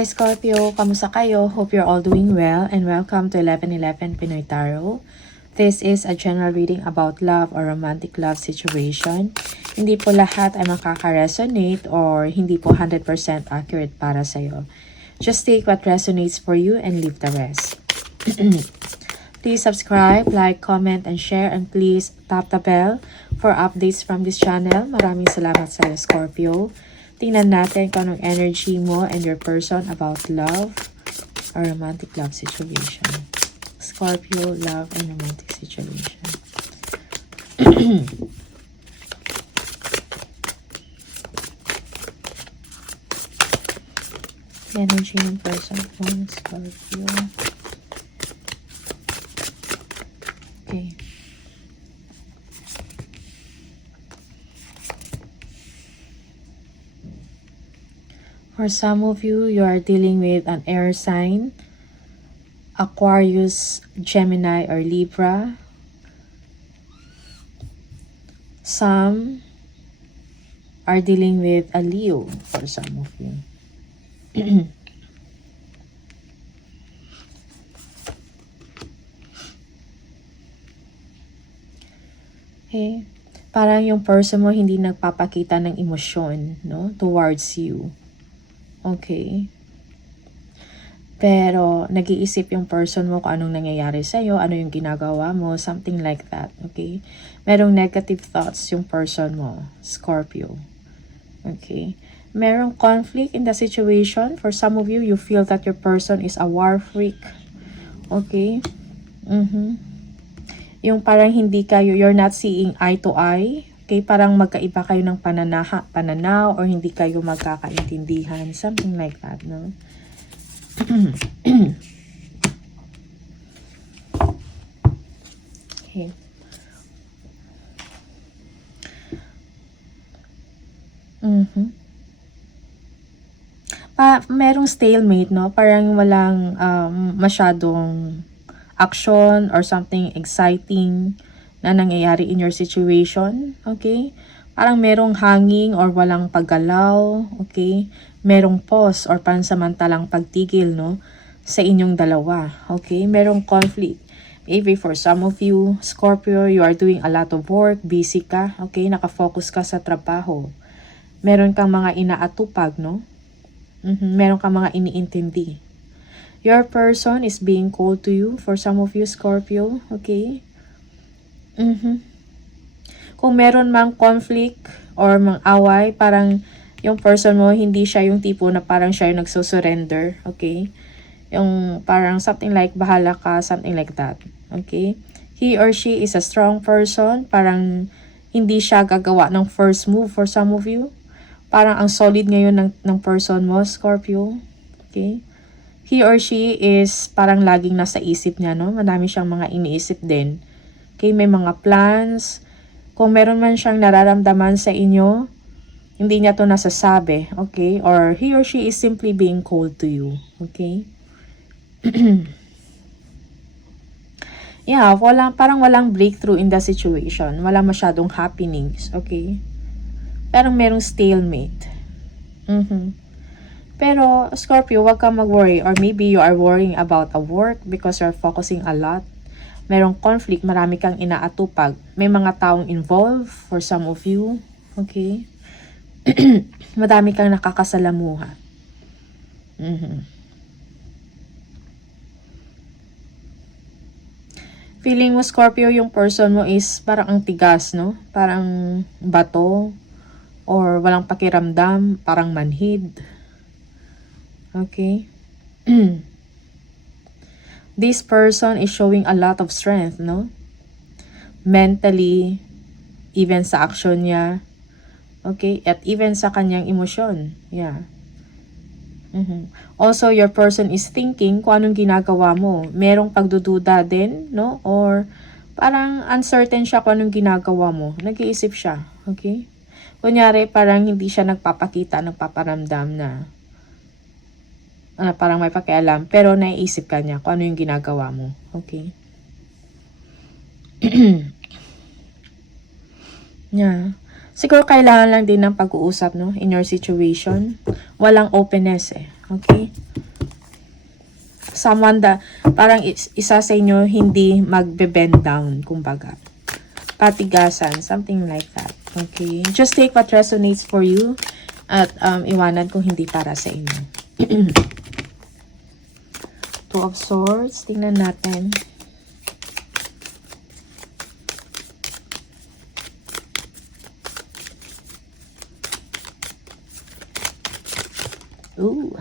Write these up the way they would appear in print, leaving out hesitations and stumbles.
Hi Scorpio, kamusta kayo? Hope you're all doing well and welcome to 1111 Pinoy Tarot. This is a general reading about love or romantic love situation. Hindi po lahat ay makaka-resonate or hindi po 100% accurate para sa'yo. Just take what resonates for you and leave the rest. Please subscribe, like, comment, and share, and please tap the bell for updates from this channel. Maraming salamat sa'yo Scorpio. Tingnan natin kung anong energy mo and your person about love or romantic love situation. Scorpio, love and romantic situation. Energy ng person mo, Scorpio. Okay. For some of you, you are dealing with an air sign, Aquarius, Gemini, or Libra. Some are dealing with a Leo for some of you. Okay. Parang yung person mo hindi nagpapakita ng emosyon, no, towards you. Okay. Pero, nag-iisip yung person mo kung anong nangyayari sa'yo, ano yung ginagawa mo, something like that. Okay. Merong negative thoughts yung person mo, Scorpio. Okay. Merong conflict in the situation. For some of you, you feel that your person is a war freak. Okay. Yung parang hindi kayo, you're not seeing eye to eye. Okay, parang magkaiba kayo ng pananaw or hindi kayo magkakaintindihan. Something like that, no? Okay. Merong stalemate, no? Parang walang masyadong action or something exciting na nangyayari in your situation, okay? Parang merong hanging or walang paggalaw, okay? Merong pause or pansamantalang pagtigil, no? Sa inyong dalawa, okay? Merong conflict. Maybe for some of you, Scorpio, you are doing a lot of work, busy ka, okay? Nakafocus ka sa trabaho. Meron kang mga inaatupag, no? Meron kang mga iniintindi. Your person is being cold to you for some of you, Scorpio, okay? Kung meron mang conflict or mang away, parang yung person mo, hindi siya yung tipo na parang siya yung nagsusurrender, okay? Yung parang something like, bahala ka, something like that, okay? He or she is a strong person, parang hindi siya gagawa ng first move for some of you. Parang ang solid ngayon ng person mo, Scorpio, okay? He or she is parang laging nasa isip niya, no? Madami siyang mga iniisip din. Okay, may mga plans. Kung meron man siyang nararamdaman sa inyo, hindi niya to nasasabi, okay? Or he or she is simply being cold to you, okay? Yeah, parang walang breakthrough in the situation. Wala masyadong happenings, okay? Parang merong stalemate. Pero, Scorpio, wag kang mag-worry. Or maybe you are worrying about a work because you're focusing a lot. Merong conflict, marami kang inaatupag. May mga taong involved for some of you. Okay? Madami kang nakakasalamuha. Feeling mo, Scorpio, yung person mo is parang ang tigas, no? Parang bato. Or walang pakiramdam. Parang manhid. Okay? This person is showing a lot of strength, no? Mentally, even sa action niya, okay? At even sa kanyang emosyon, yeah. Also, your person is thinking kung anong ginagawa mo. Merong pagdududa din, no? Or parang uncertain siya kung anong ginagawa mo. Nag-iisip siya, okay? Kunyari, parang hindi siya nagpapakita, nagpaparamdam na parang may pakialam, pero naiisip ka niya kung ano yung ginagawa mo. Okay? Yeah. Siguro kailangan lang din ng pag-uusap, no? In your situation. Walang openness eh. Okay? someone parang isa sa inyo hindi magbe-bend down, kumbaga. Patigasan, something like that. Okay? Just take what resonates for you at iwanan kung hindi para sa inyo. Two of Swords. Tingnan natin. Ooh.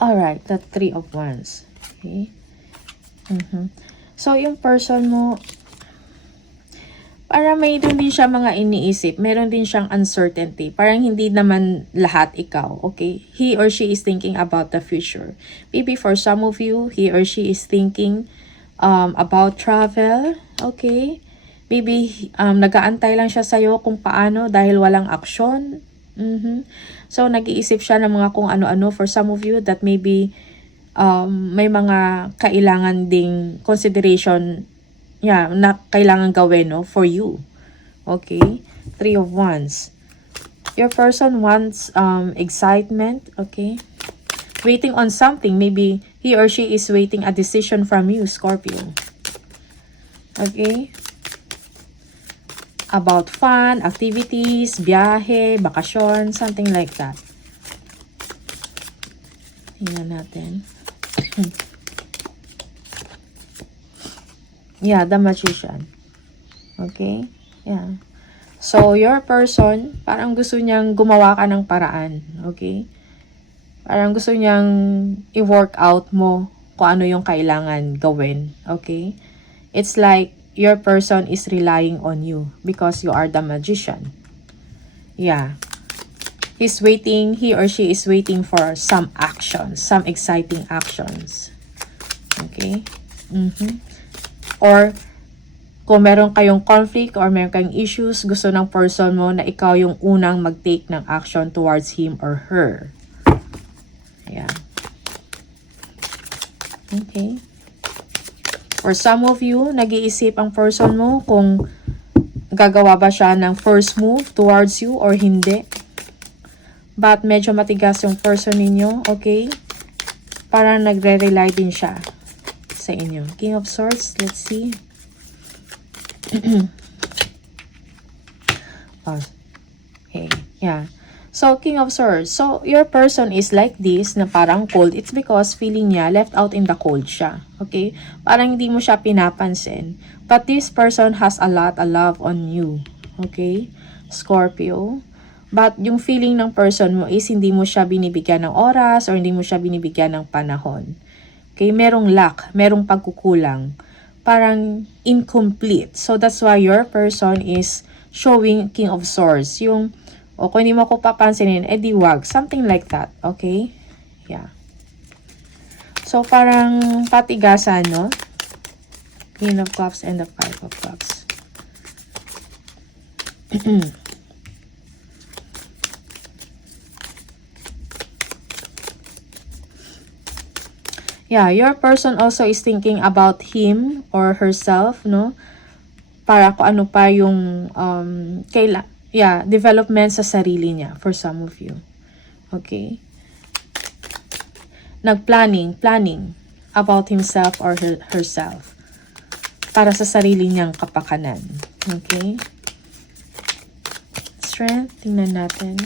Alright, the Three of Wands. Okay. So, yung person mo, parang may din siya mga iniisip. Meron din siyang uncertainty. Parang hindi naman lahat ikaw. Okay? He or she is thinking about the future. Maybe for some of you, he or she is thinking about travel. Okay? Maybe nag-aantay lang siya sa'yo kung paano dahil walang aksyon. So, nag-iisip siya ng mga kung ano-ano. For some of you, that maybe may mga kailangan ding consideration na kailangan gawin, no, for you. Okay? Three of Wands. Your person wants excitement, okay? Waiting on something. Maybe he or she is waiting a decision from you, Scorpio. Okay? About fun, activities, biyahe, bakasyon, something like that. Tingnan natin. Yeah, the Magician. Okay? Yeah. So, your person, parang gusto niyang gumawa ka ng paraan. Okay? Parang gusto niyang i-work out mo kung ano yung kailangan gawin. Okay? It's like your person is relying on you because you are the Magician. Yeah. He's waiting, he or she is waiting for some actions, some exciting actions. Okay? Or, kung meron kayong conflict or meron kayong issues, gusto ng person mo na ikaw yung unang mag-take ng action towards him or her. Ayan. Okay. For some of you, nag-iisip ang person mo kung gagawa ba siya ng first move towards you or hindi. But medyo matigas yung person ninyo, okay? Parang nagre-rely din siya sa inyo. King of Swords, let's see. Okay, yeah. So, King of Swords. So, your person is like this, na parang cold. It's because feeling niya left out in the cold siya. Okay? Parang hindi mo siya pinapansin. But this person has a lot of love on you. Okay? Scorpio. But yung feeling ng person mo is hindi mo siya binibigyan ng oras or hindi mo siya binibigyan ng panahon. Okay? Merong lack, merong pagkukulang. Parang incomplete. So, that's why your person is showing King of Swords. Yung, o kung hindi mo ko papansinin, edi wag. Something like that. Okay? Yeah. So, parang patigasan, no? Queen of Cups and the Five of Cups. Yeah, your person also is thinking about him or herself, no? Para kung ano pa yung development sa sarili niya for some of you. Okay? Planning about himself or herself para sa sarili niyang kapakanan. Okay? Strength, tingnan natin.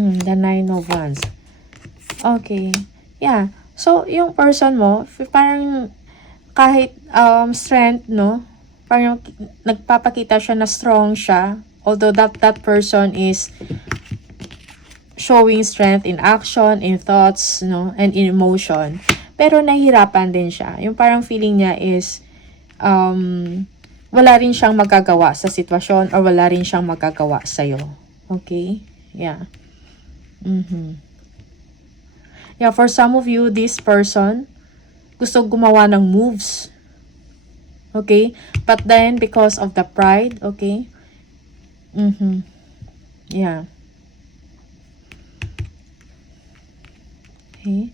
The Nine of Wands. Okay. Yeah. So, yung person mo, parang kahit strength, no? Parang nagpapakita siya na strong siya. Although that person is showing strength in action, in thoughts, no? And in emotion. Pero nahihirapan din siya. Yung parang feeling niya is wala rin siyang magagawa sa sitwasyon or wala rin siyang magagawa sa'yo. Okay? Yeah. Yeah, for some of you, this person gusto gumawa ng moves. Okay? But then, because of the pride, okay? Yeah. Okay?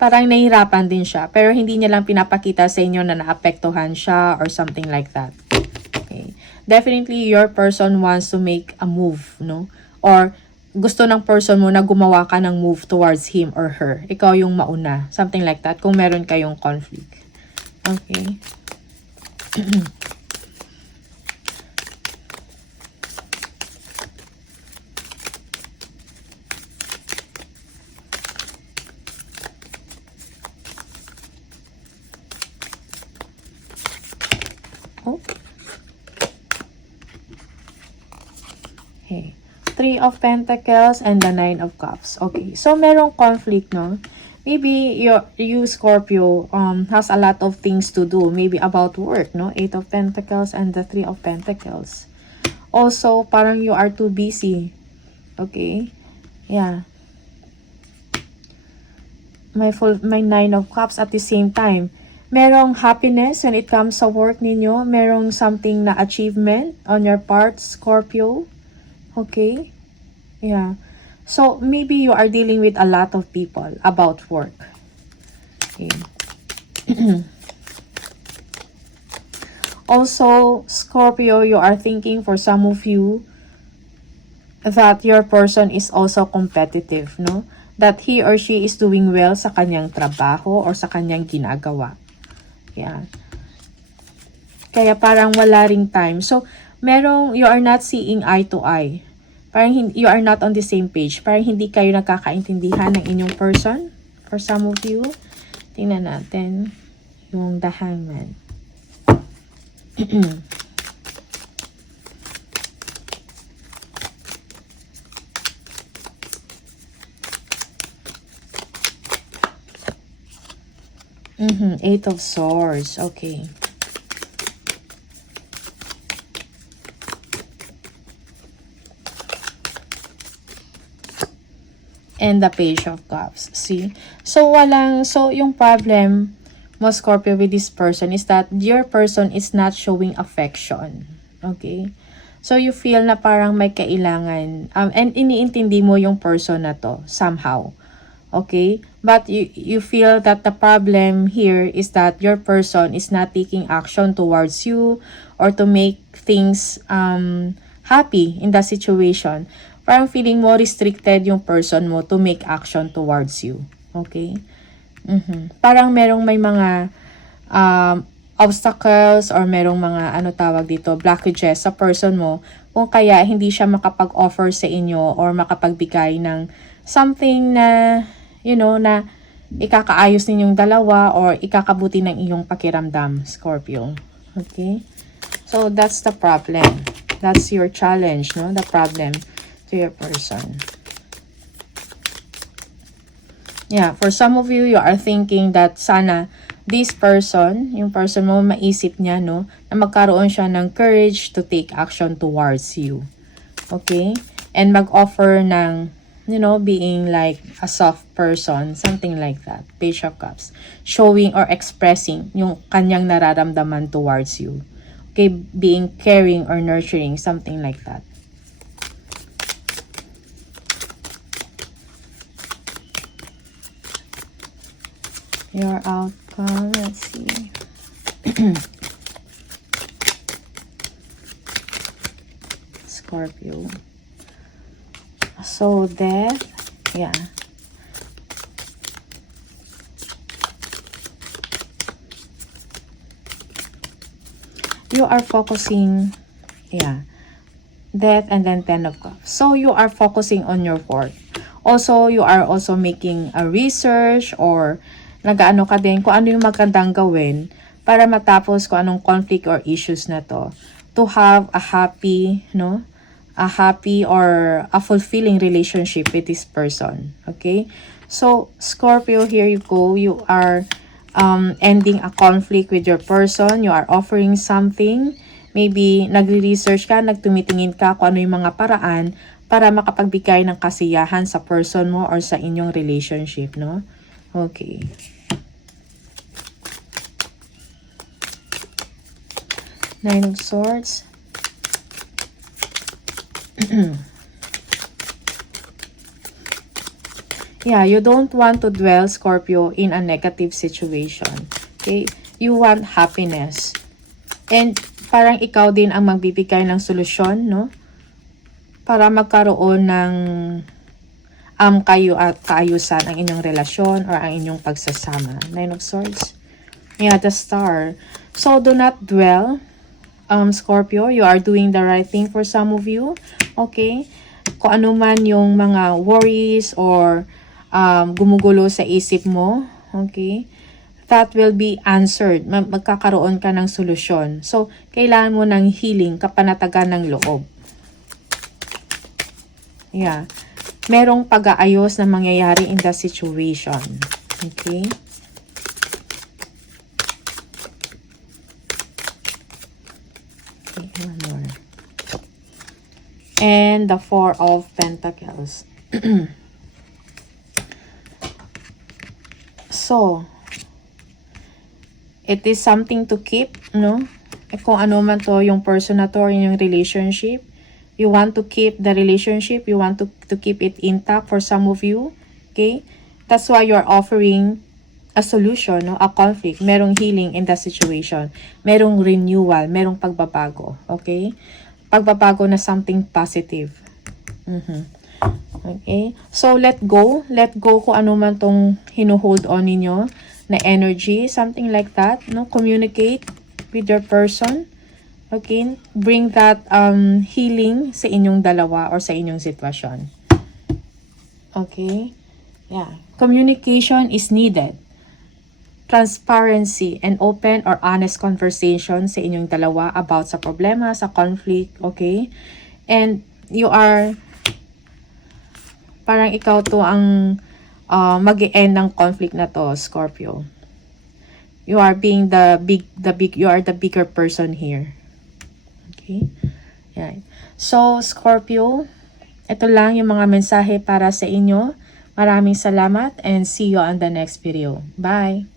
Parang nahihirapan din siya. Pero hindi niya lang pinapakita sa inyo na naapektuhan siya or something like that. Okay? definitely your person wants to make a move, no? Or gusto ng person mo na gumawa ka ng move towards him or her. Ikaw yung mauna. Something like that. Kung meron kayong conflict. Okay. Okay. Three of Pentacles and the Nine of Cups. Okay. So, merong conflict, no? Maybe you Scorpio, has a lot of things to do. Maybe about work, no? Eight of Pentacles and the Three of Pentacles. Also, parang you are too busy. Okay? Yeah. My Nine of Cups at the same time. Merong happiness when it comes sa work ninyo. Merong something na achievement on your part, Scorpio. Okay? Yeah. So, maybe you are dealing with a lot of people about work. Okay. Also, Scorpio, you are thinking for some of you that your person is also competitive, no? That he or she is doing well sa kanyang trabaho or sa kanyang ginagawa. Yeah. Kaya parang wala ring time. So, you are not seeing eye to eye. Parang you are not on the same page. Parang hindi kayo nagkakaintindihan ng inyong person. For some of you, tingnan natin yung The Hangman. Eight of Swords. Okay. And the Page of Cups. See? So, yung problem mo, Scorpio, with this person is that your person is not showing affection. Okay? So, you feel na parang may kailangan. And iniintindi mo yung person na to, somehow. Okay? But you feel that the problem here is that your person is not taking action towards you or to make things happy in the situation. Parang feeling mo restricted yung person mo to make action towards you. Okay? Parang may mga obstacles or merong mga blockages sa person mo kung kaya hindi siya makapag-offer sa inyo or makapagbigay ng something na na ikakaayos ninyong dalawa or ikakabuti ng iyong pakiramdam, Scorpio. Okay? So, that's the problem. That's your challenge, no? The problem to your person. Yeah, for some of you, you are thinking that sana this person, yung person mo, maisip niya, no? Na magkaroon siya ng courage to take action towards you. Okay? And mag-offer ng being like a soft person, something like that. Page of Cups. Showing or expressing yung kanyang nararamdaman towards you. Okay, being caring or nurturing, something like that. Your outcome, let's see. Scorpio. So, Death. Yeah. You are focusing, Death and then Ten of Cups. So, you are focusing on your work. Also, you are also making a research or nag-ano ka din kung ano yung magandang gawin para matapos kung anong conflict or issues na to have a happy, a happy or a fulfilling relationship with this person. Okay? So, Scorpio, here you go. You are ending a conflict with your person. You are offering something. Maybe nagre-research ka, nagtumitingin ka kung ano yung mga paraan para makapagbigay ng kasiyahan sa person mo or sa inyong relationship, no? Okay. Nine of Swords. Yeah, you don't want to dwell, Scorpio, in a negative situation. Okay? You want happiness. And parang ikaw din ang magbibigay ng solusyon, no? Para magkaroon ng kayo at kaayusan ang inyong relasyon or ang inyong pagsasama. Nine of Swords. Yeah, the Star. So, do not dwell, Scorpio. You are doing the right thing for some of you. Okay? Kung ano man yung mga worries or gumugulo sa isip mo. Okay? That will be answered. Magkakaroon ka ng solusyon. So, kailangan mo ng healing, kapanatagan ng loob. Yeah. Merong pag-aayos na mangyayari in the situation. Okay? Okay, one more. And the Four of Pentacles. So, it is something to keep, no? Kung ano man to yung person na to or yung relationship. You want to keep the relationship. You want to keep it intact for some of you. Okay? That's why you're offering a solution, no? A conflict. Merong healing in the situation. Merong renewal. Merong pagbabago. Okay? Pagbabago na something positive. Okay? So, let go. Let go kung ano man tong hinuhold on ninyo na energy. Something like that. No? Communicate with your person. Okay? Bring that healing sa inyong dalawa or sa inyong sitwasyon. Okay? Yeah. Communication is needed. Transparency and open or honest conversation sa inyong dalawa about sa problema, sa conflict. Okay? And you are parang ikaw to ang mag-e-end ng conflict na to, Scorpio. You are being you are the bigger person here. Okay? Yan. So, Scorpio, ito lang yung mga mensahe para sa inyo. Maraming salamat and see you on the next video. Bye!